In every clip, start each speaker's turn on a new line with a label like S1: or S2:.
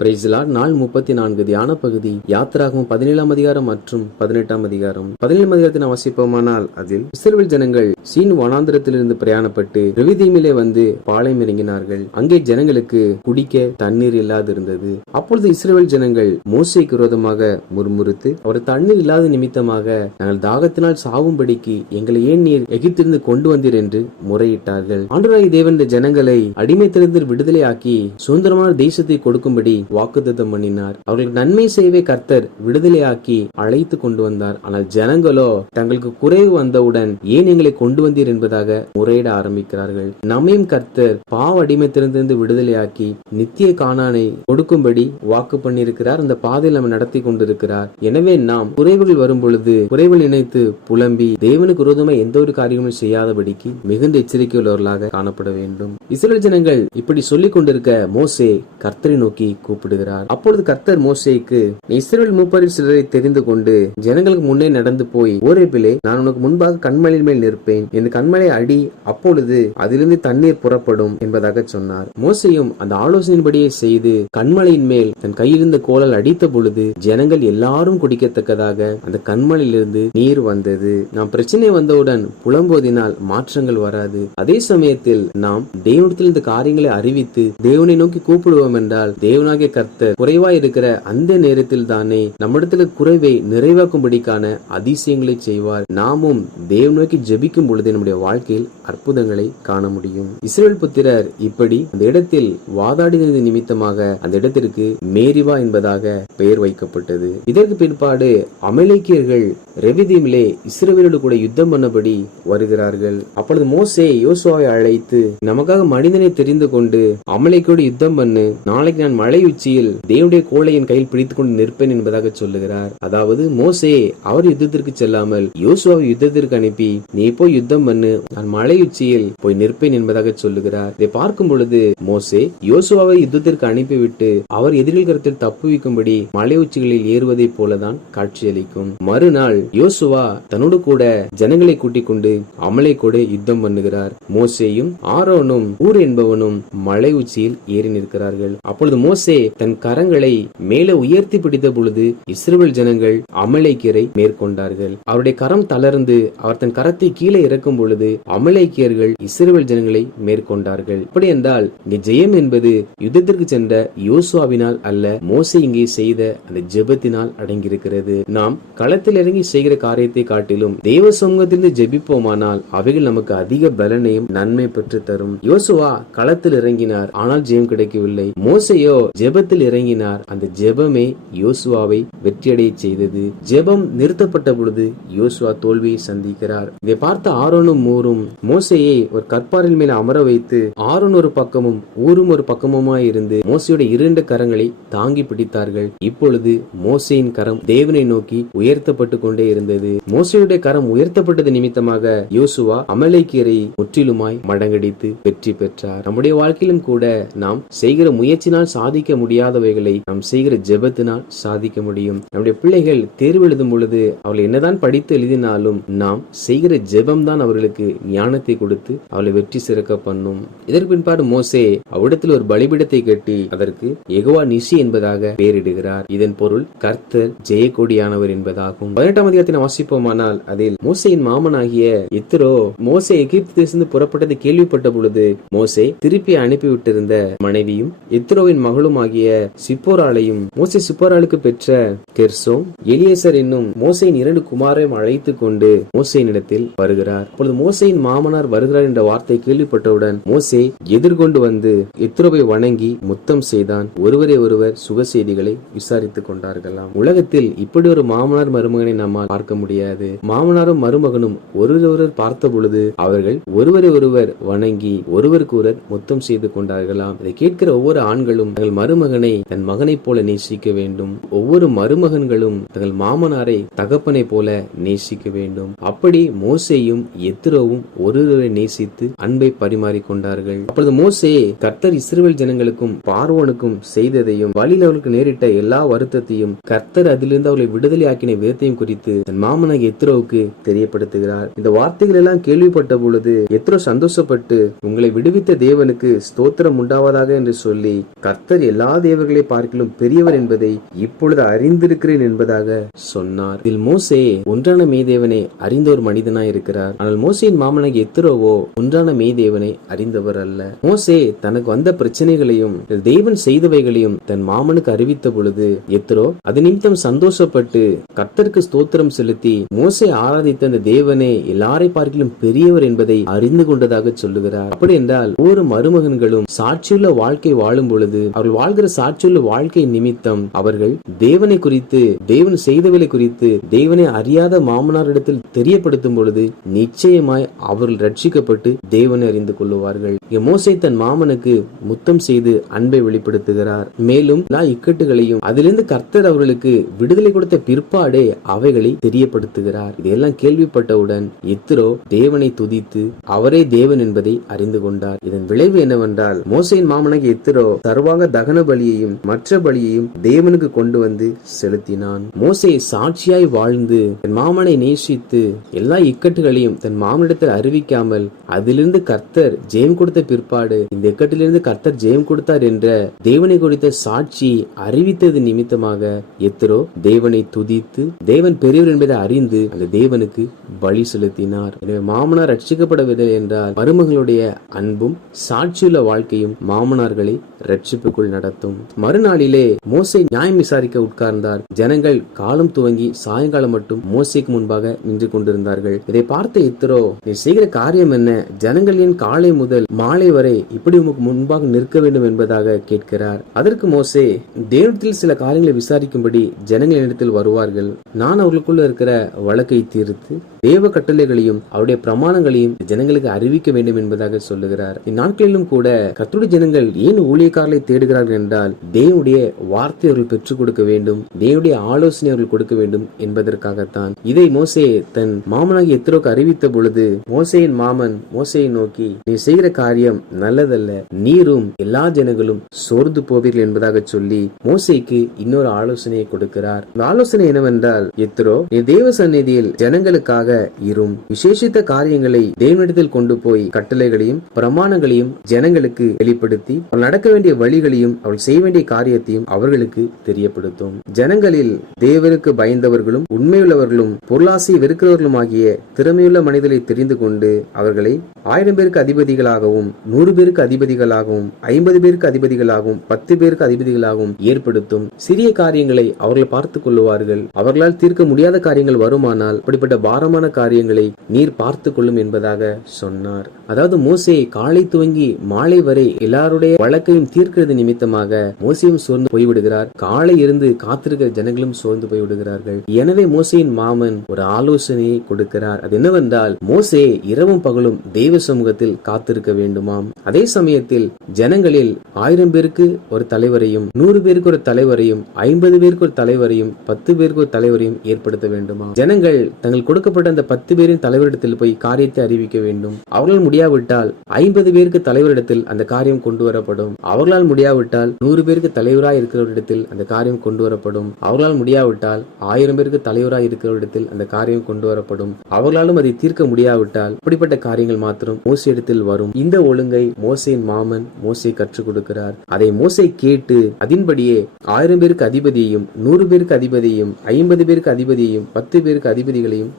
S1: பிரைஸ்லாட் நாள் முப்பத்தி நான்கு தியான பகுதி. யாத்திராகும் பதினேழாம் அதிகாரம் மற்றும் பதினெட்டாம் அதிகாரம். பதினேழாம் அதிகாரத்தை நாம் அதில் இஸ்ரேல் ஜனங்கள் சீன் வனாந்திரத்திலிருந்து பிரயாணப்பட்டு ரிவிதீமிலே வந்து பாளையம் இறங்கினார்கள். அங்கே ஜனங்களுக்கு குடிக்க தண்ணீர் இல்லாதிருந்தது. அப்பொழுது இஸ்ரேல் ஜனங்கள் மோசைக்கு விரோதமாக முறுமுறுத்து அவர் தண்ணீர் இல்லாத நிமித்தமாக நாங்கள் தாகத்தினால் சாவும்படிக்கு எங்களை ஏன் நீர் எகித்திருந்து கொண்டு வந்தீர்? என்று முறையிட்டார்கள். ஆண்டவராய் தேவன் ஜனங்களை அடிமைத்திலிருந்து விடுதலையாக்கி சுதந்திரமான தேசத்தை கொடுக்கும்படி வாக்குத்தத்தம் பண்ணினார் அவர்களுக்கு நன்மை செய்வே கர்த்தர் விடுதலையாக்கி அழைத்து கொண்டு வந்தார். ஆனால் ஜனங்களோ தங்களுக்கு குறைவு வந்தவுடன் ஏன் எங்களை கொண்டு வந்தீர் என்பதாக முறையிட ஆரம்பிக்கிறார்கள். நம்மையும் கர்த்தர் பாவ அடிமைத்திலிருந்து விடுதலையாக்கி நித்திய காணானை கொடுக்கும்படி வாக்கு பண்ணியிருக்கிறார். அந்த பாதையில் நம்ம நடத்தி கொண்டிருக்கிறார். எனவே நாம் குறைவுகள் வரும் பொழுது குறைவுகள் இணைத்து புலம்பி தேவனுக்கு விரோதமாக எந்த ஒரு காரியமும் செய்யாதபடிக்கு மிகுந்த எச்சரிக்கை உள்ளவர்களாக காணப்பட வேண்டும். இஸ்ரேல் ஜனங்கள் இப்படி சொல்லிக் கொண்டிருக்க மோசே கர்த்தரை நோக்கி கூப்பிடுகிறார். அப்பொழுது கர்த்தர் மோசேக்கு இஸ்ரேல் மூப்பரில் சிலரை தெரிந்து கொண்டு ஜனங்களுக்கு முன்னே நடந்து போய் ஓரேபிலே நான் உனக்கு முன்பாக கண்மலையின் மேல் நிற்பேன். இந்த கண்மலை அடி அப்பொழுது அதிலிருந்து தண்ணீர் புறப்படும் என்பதாக சொன்னார். மோசையும் அந்த ஆலோசனையின்படியே செய்து கண்மலையின் மேல் தன் கையிலிருந்த கோலால் அடித்த பொழுது ஜனங்கள் எல்லாரும் குடிக்கத்தக்கதாக அந்த கண்மலையிலிருந்து நீர் வந்தது. நாம் பிரச்சனை வந்தவுடன் புலம்போதினால் மாற்றங்கள் வராது. அதே சமயத்தில் நாம் தேவனிடத்தில் இந்த காரியங்களை அறிவித்து தேவனை நோக்கி கூப்பிடுவோம் என்றால் தேவனாக தேவனாகிய கர்த்தர் குறைவாய் இருக்கிற அந்த நேரத்தில் தானே நம்மிடத்துல குறைவை நிறைவாக்கும்படிக்கான அதிசயங்களை செய்வார். நாமும் தேவ நோக்கி ஜெபிக்கும் பொழுது நம்முடைய வாழ்க்கையில் அற்புதங்களை காண முடியும். இஸ்ரேல் புத்திரர் இப்படி அந்த இடத்தில் வாதாடினது நிமித்தமாக அந்த இடத்திற்கு மேரிவா என்பதாக பெயர் வைக்கப்பட்டது. இதற்கு பிற்பாடு அமலேக்கியர்கள் ரெவிதீமிலே இஸ்ரேலோடு கூட யுத்தம் பண்ணபடி வருகிறார்கள். அப்பொழுது மோசே யோசுவாவை அழைத்து நமக்காக மனிதனை தெரிந்து கொண்டு அமலைக்கோடு யுத்தம் பண்ணு. நாளைக்கு நான் மழை உச்சியில் தேவனுடைய கோலை கையில் பிடித்துக் கொண்டு நிற்பேன் என்பதாக சொல்லுகிறார். அதாவது மோசே அவர் யுத்தத்திற்கு செல்லாமல் யோசுவாவை யுத்தத்திற்கு அனுப்பி நீ போய் யுத்தம் பண்ணு நான் மலை உச்சியில் போய் நிற்பேன் என்பதாக சொல்லுகிறார். இதை பார்க்கும் பொழுது மோசே யோசுவாவை யுத்தத்திற்கு அனுப்பிவிட்டு அவர் எதிரில் கருத்தில் தப்புவிக்கும்படி மலை உச்சிகளில் ஏறுவதை போலதான் காட்சியளிக்கும். மறுநாள் யோசுவா தன்னோடு கூட ஜனங்களை கூட்டிக் கொண்டு அமலை கூட யுத்தம் பண்ணுகிறார். மோசேயும் ஆரோனும் ஊர் என்பவனும் மலை உச்சியில் ஏறி நிற்கிறார்கள். அப்பொழுது மோசே மோசே தன் கரங்களை மேலே உயர்த்தி பிடித்த பொழுது இஸ்ரேல் ஜனங்கள் அமலைக்கியரை மேற்கொண்டார்கள். அவருடைய கரம் தளர்ந்து அவர் தன் கரத்தை கீழே இறக்கும் பொழுது அமலைக்கியர்கள் இஸ்ரேல் ஜனங்களை மேற்கொண்டார்கள். இப்படி என்றால் இங்கு ஜெயம் என்பது யுத்தத்திற்கு சென்ற யோசுவாவினால் அல்ல மோசை இங்கே செய்த அந்த ஜெபத்தினால் அடங்கியிருக்கிறது. நாம் களத்தில் இறங்கி செய்கிற காரியத்தை காட்டிலும் தேவ சமூகத்திலிருந்து ஜெபிப்போமானால் அவைகள் நமக்கு அதிக பலனையும் நன்மை பெற்று தரும். யோசுவா களத்தில் இறங்கினார் ஆனால் ஜெயம் கிடைக்கவில்லை. மோசையோ ஜெப ஜெபத்தில் இறங்கினார். அந்த ஜெபமே யோசுவாவை வெற்றியடைய செய்தது. ஜெபம் நிறுத்தப்பட்ட பொழுது யோசுவா தோல்வியை சந்திக்கிறார். இதை பார்த்த ஆரோனும் ஊரும் மோசையை ஒரு கற்பாரில் மேல் அமர வைத்து ஆரோன் ஒரு பக்கமும் ஊரும் ஒரு பக்கமுமாய் இருந்து மோசையோட இரண்டு கரங்களை தாங்கி பிடித்தார்கள். இப்பொழுது மோசையின் கரம் தேவனை நோக்கி உயர்த்தப்பட்டு கொண்டே இருந்தது. மோசையுடைய கரம் உயர்த்தப்பட்டது நிமித்தமாக யோசுவா அமலைக்கீரை முற்றிலுமாய் மடங்கடித்து வெற்றி பெற்றார். நம்முடைய வாழ்க்கையிலும் கூட நாம் செய்கிற முயற்சினால் சாதிக்க முடியாதவைகளை நாம் செய்கிற ஜெபத்தினால் சாதிக்க முடியும். நம்முடைய பிள்ளைகள் தேர்வு எழுதும் பொழுது அவளை என்னதான் படித்து எழுதினாலும் நாம் செய்கிற ஜெபம் தான் அவர்களுக்கு ஞானத்தை கொடுத்து அவளை வெற்றி சிறக்க பண்ணும். இதற்கு பின்பாடு மோசே அவ்விடத்தில் ஒரு பலிபிடத்தை கட்டி அதற்கு எகோவா நிஷி என்பதாக பெயரிடுகிறார். இதன் பொருள் கர்த்தர் ஜெயக்கொடியானவர் என்பதாகும். பதினெட்டாம் அதிகாரத்தினை வாசிப்போமானால் அதில் மோசையின் மாமனாகிய இத்ரோ மோசே எகிப்து தேசந்து புறப்பட்டது கேள்விப்பட்ட பொழுது மோசே திருப்பி அனுப்பிவிட்டிருந்த மனைவியும் இத்ரோவின் மகளும் ஆகிய ஆகிய சிப்போராலையும் மோசை சிப்போராளுக்கு பெற்ற கெர்சோம் எலியேசர் என்னும் மோசையின் இரண்டு குமாரையும் அழைத்துக் கொண்டு மோசையின் இடத்தில் வருகிறார். அப்பொழுது மோசையின் மாமனார் வருகிறார் என்ற வார்த்தை கேள்விப்பட்டவுடன் மோசே எதிர்கொண்டு வந்து இத்ரோவை வணங்கி முத்தம் செய்தான். ஒருவரை ஒருவர் சுக செய்திகளை விசாரித்துக் கொண்டார்களாம். உலகத்தில் இப்படி ஒரு மாமனார் மருமகனை நம்மால் பார்க்க முடியாது. மாமனாரும் மருமகனும் ஒருவரொருவர் பார்த்த பொழுது அவர்கள் ஒருவரை ஒருவர் வணங்கி ஒருவருக்கு ஒருவர் முத்தம் செய்து கொண்டார்களாம். இதை கேட்கிற ஒவ்வொரு ஆண்களும் தங்கள் மரும மருமகனை தன் மகனைப் போல நேசிக்க வேண்டும். ஒவ்வொரு மருமகன்களும் தங்கள் மாமனாரை தகப்பனை போல நேசிக்க வேண்டும். அப்படி மோசேயும் எத்திரோவும் ஒருவரை நேசித்து அன்பை பரிமாறிக்கொண்டார்கள் அப்பொழுது மோசே கர்த்தர் இஸ்ரேல் ஜனங்களுக்கும் பார்வோனுக்கும் செய்ததையும் வழியில் அவர்களுக்கு நேரிட்ட எல்லா வருத்தத்தையும் கர்த்தர் அதிலிருந்து அவர்களை விடுதலை ஆக்கின விதத்தையும் குறித்து தன் மாமனாக எத்ரோவுக்கு தெரியப்படுத்துகிறார். இந்த வார்த்தைகள் எல்லாம் கேள்விப்பட்ட பொழுது எத்ரோ சந்தோஷப்பட்டு உங்களை விடுவித்த தேவனுக்கு ஸ்தோத்திரம் உண்டாவதாக என்று சொல்லி கர்த்தர் எல்லா தேவர்களை பார்க்கிலும் பெரியவர் என்பதை இப்பொழுது அறிந்திருக்கிறேன் என்பதாக சொன்னார். இதில் மோசே ஒன்றான மேதேவனை அறிந்த ஒரு மனிதனாய் இருக்கிறார் ஆனால் மோசையின் மாமனாக எத்திரோவோ ஒன்றான மேதேவனை அறிந்தவர் அல்ல. மோசே தனக்கு வந்த பிரச்சனைகளையும் தேவன் செய்தவைகளையும் தன் மாமனுக்கு அறிவித்த பொழுது எத்திரோ அது நிமித்தம் சந்தோஷப்பட்டு கர்த்தருக்கு ஸ்தோத்திரம் செலுத்தி மோசை ஆராதித்த அந்த தேவனே எல்லாரை பார்க்கிலும் பெரியவர் என்பதை அறிந்து கொண்டதாக சொல்லுகிறார். அப்படி என்றால் ஒவ்வொரு மருமகன்களும் சாட்சியுள்ள வாழ்க்கை வாழும் பொழுது அவர்கள் வாழ்கிற சாட்சியுள்ள வாழ்க்கை நிமித்தம் அவர்கள் தேவனை குறித்து தேவன் செய்தவளை குறித்து தேவனை அறியாத மாமனாரிடத்தில் தெரியப்படுத்தும் பொழுது நிச்சயமாய் அவர்கள் ரட்சிக்கப்பட்டு தேவனை அறிந்து கொள்ளுவார்கள். இங்கே தன் மாமனுக்கு முத்தம் செய்து அன்பை வெளிப்படுத்துகிறார். மேலும் எல்லா இக்கட்டுகளையும் அதிலிருந்து கர்த்தர் அவர்களுக்கு விடுதலை கொடுத்த பிற்பாடே அவைகளை தெரியப்படுத்துகிறார். இதெல்லாம் கேள்விப்பட்டவுடன் இத்ரோ தேவனை துதித்து அவரே தேவன் என்பதை அறிந்து கொண்டார். இதன் விளைவு என்னவென்றால் மோசையின் மாமனாக இத்ரோ சர்வாங்க தகன பலியையும் மற்ற பலியையும் தேவனுக்கு கொண்டு வந்து செலுத்தினான். மோசே சாட்சியாய் வாழ்ந்து தன் மாமனை நேசித்து எல்லா இக்கட்டுகளையும் தன் மாமனிடத்தில் அறிவிக்காமல் அதிலிருந்து கர்த்தர் ஜெயம் கொடுத்த பிற்பாடு இந்த இக்கட்டிலிருந்து கர்த்தர் ஜெயம் கொடுத்தார் என்ற தேவனை குறித்த சாட்சி அறிவித்தது நிமித்தமாக எத்திரோ தேவனை துதித்து தேவன் பெரியவர் என்பதை அறிந்து அந்த தேவனுக்கு பலி செலுத்தினார். எனவே மாமனார் ரட்சிக்கப்படவில்லை என்றால் மருமகளுடைய அன்பும் சாட்சியுள்ள வாழ்க்கையும் மாமனார்களை ரட்சிப்புக்குள் நட நடத்தும். மறுநாளிலே மோசை நியாயம் விசாரிக்க உட்கார்ந்தார். ஜனங்கள் காலம் துவங்கி சாயங்காலம் மட்டும் மோசைக்கு முன்பாக நின்று கொண்டிருந்தார்கள். இதை பார்த்த இத்திரோ நீ செய்கிற காரியம் என்ன? ஜனங்களின் காலை முதல் மாலை வரை இப்படி உமக்கு முன்பாக நிற்க வேண்டும் என்பதாக கேட்கிறார். அதற்கு மோசே தேவத்தில் சில காரியங்களை விசாரிக்கும்படி ஜனங்களிடத்தில் வருவார்கள். நான் அவர்களுக்குள்ள இருக்கிற வழக்கை தீர்த்து தேவ கட்டளைகளையும் அவருடைய பிரமாணங்களையும் ஜனங்களுக்கு அறிவிக்க வேண்டும் என்பதாக சொல்லுகிறார். இந்நாட்களிலும் கூட கத்துடைய ஜனங்கள் ஏன் ஊழியக்காரர்களை தேடுகிறார்கள் என்றால் தேவனுடைய வார்த்தை அவர்கள் பெற்றுக் கொடுக்க வேண்டும் தேவனுடைய ஆலோசனை அவர்கள் கொடுக்க வேண்டும் என்பதற்காகத்தான். இதை மோசே தன் மாமனாகி எத்திரோக்கு அறிவித்த பொழுது மோசையின் மாமன் மோசையை நோக்கி நீ செய்கிற காரியம் நல்லதல்ல நீரும் எல்லா ஜனங்களும் சோர்ந்து போவீர்கள் என்பதாக சொல்லி மோசைக்கு இன்னொரு ஆலோசனையை கொடுக்கிறார். இந்த ஆலோசனை என்னவென்றால் எத்திரோ நீ தேவ சந்நிதியில் ஜனங்களுக்காக இரும். விசேஷித்த காரியங்களை தேவனிடத்தில் கொண்டு போய் கட்டளைகளையும் பிரமாணங்களையும் ஜனங்களுக்கு வெளிப்படுத்தி அவள் நடக்க வேண்டிய வழிகளையும் அவள் செய்ய வேண்டிய காரியத்தையும் அவர்களுக்கு தெரியப்படுத்தும். ஜனங்களில் தேவருக்கு பயந்தவர்களும் உண்மையுள்ளவர்களும் பொருளாசை வெறுக்கிறவர்களும் ஆகிய திறமையுள்ள மனிதரை தெரிந்து கொண்டு அவர்களை ஆயிரம் பேருக்கு அதிபதிகளாகவும் நூறு பேருக்கு அதிபதிகளாகவும் ஐம்பது பேருக்கு அதிபதிகளாகவும் பத்து பேருக்கு அதிபதிகளாகவும் ஏற்படுத்தும். சிறிய காரியங்களை அவர்கள் பார்த்துக் கொள்ளுவார்கள். அவர்களால் தீர்க்க முடியாத காரியங்கள் வருமானால் அப்படிப்பட்ட பாரமான முக்கியமான காரியங்களை நீர் பார்த்து கொள்ளும் என்பதாக சொன்னார். அதாவது மோசே காலை துவங்கி மாலை வரை எல்லாருடைய வழக்கையும் தீர்க்கிறது நிமித்தமாக மோசையும் சோர்ந்து போய்விடுகிறார். காலை இருந்து காத்திருக்கிற ஜனங்களும் சோர்ந்து போய்விடுகிறார்கள். எனவே மோசையின் மாமன் ஒரு ஆலோசனையை கொடுக்கிறார். அது என்னவென்றால் மோசே இரவும் பகலும் தெய்வ சமூகத்தில் காத்திருக்க வேண்டுமாம். அதே சமயத்தில் ஜனங்களில் ஆயிரம் பேருக்கு ஒரு தலைவரையும் நூறு பேருக்கு ஒரு தலைவரையும் ஐம்பது பேருக்கு ஒரு தலைவரையும் பத்து பேருக்கு ஒரு தலைவரையும் ஏற்படுத்த வேண்டுமா ஜனங்கள் தங்கள் கொடுக்கப்பட்ட அந்த பத்து பேரின் தலைவரிடத்தில் போய் காரியத்தை அறிவிக்க வேண்டும். அவர்களால் முடியாவிட்டால் ஐம்பது பேருக்கு தலைவரிடத்தில் அந்த காரியம் கொண்டு வரப்படும். அவர்களால் முடியாவிட்டால் நூறு பேருக்கு தலைவராய் இருக்கிறவரிடத்தில் அந்த காரியம் கொண்டு வரப்படும். அவர்களால் முடியாவிட்டால் ஆயிரம் பேருக்கு தலைவராய் இருக்கிறவரிடத்தில் அந்த காரியம் கொண்டு வரப்படும். அவர்களாலும் அதை தீர்க்க முடியாவிட்டால் இப்படிப்பட்ட காரியங்கள் மாத்திரம் மோசே இடத்தில் வரும். இந்த ஒழுங்கை மோசையின் மாமன் மோசை கற்றுக் கொடுக்கிறார். அதை மோசை கேட்டு அதன்படியே ஆயிரம் பேருக்கு அதிபதியையும் நூறு பேருக்கு அதிபதியையும் ஐம்பது பேருக்கு அதிபதியையும் பத்து பேருக்கு அதிபதிகளையும்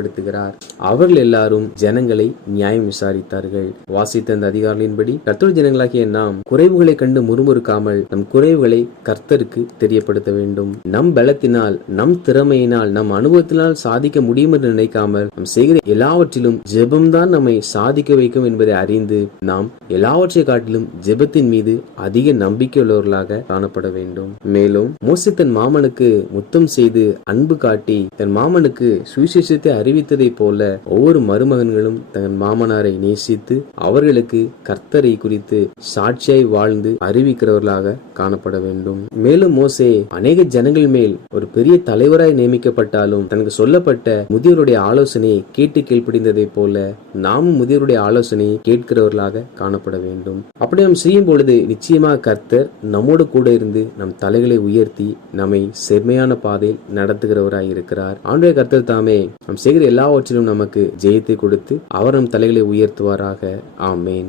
S1: வெளிப்படுத்துகிறார் அவர்கள் எல்லாரும் ஜனங்களை நியாயம் விசாரித்தார்கள். வாசித்த அந்த அதிகாரிகளின்படி கர்த்தர் ஜனங்களாகிய நாம் குறைவுகளை கண்டு முறுமுறுக்காமல் நம் குறைவுகளை கர்த்தருக்கு தெரியப்படுத்த வேண்டும். நம் பலத்தினால் நம் திறமையினால் நம் அனுபவத்தினால் சாதிக்க முடியும் என்று நினைக்காமல் நாம் செய்கிற எல்லாவற்றிலும் ஜெபம்தான் நம்மை சாதிக்க வைக்கும் என்பதை அறிந்து நாம் எல்லாவற்றை காட்டிலும் ஜெபத்தின் மீது அதிக நம்பிக்கை உள்ளவர்களாக காணப்பட வேண்டும். மேலும் மோசி தன் மாமனுக்கு முத்தம் செய்து அன்பு காட்டி தன் மாமனுக்கு சுவிசேஷத்தை அறி அறிவித்ததைப் போல ஒவ்வொரு மருமகன்களும் தன் மாமனாரை நேசித்து அவர்களுக்கு கர்த்தரை குறித்து சாட்சியாய் வாழ்ந்து அறிவிக்கிறவர்களாக காணப்பட வேண்டும். மேலும் மோசே அநேக ஜனங்கள் மேல் ஒரு பெரிய தலைவராய் நியமிக்கப்பட்டாலும் தனக்கு சொல்லப்பட்ட முதியோருடைய ஆலோசனையை கேட்டு கீழ்ப்பிடிந்ததை போல நாமும் முதியோருடைய ஆலோசனையை கேட்கிறவர்களாக காணப்பட வேண்டும். அப்படி நாம் செய்யும் பொழுது நிச்சயமாக கர்த்தர் நம்மோடு கூட இருந்து நம் தலைகளை உயர்த்தி நம்மை செம்மையான பாதையில் நடத்துகிறவராய் இருக்கிறார். ஆண்டுடைய கர்த்தர் தாமே நாம் செய்கிற எல்லாவற்றிலும் நமக்கு ஜெயத்தை கொடுத்து அவர் நம் தலைகளை உயர்த்துவாராக. ஆமேன்.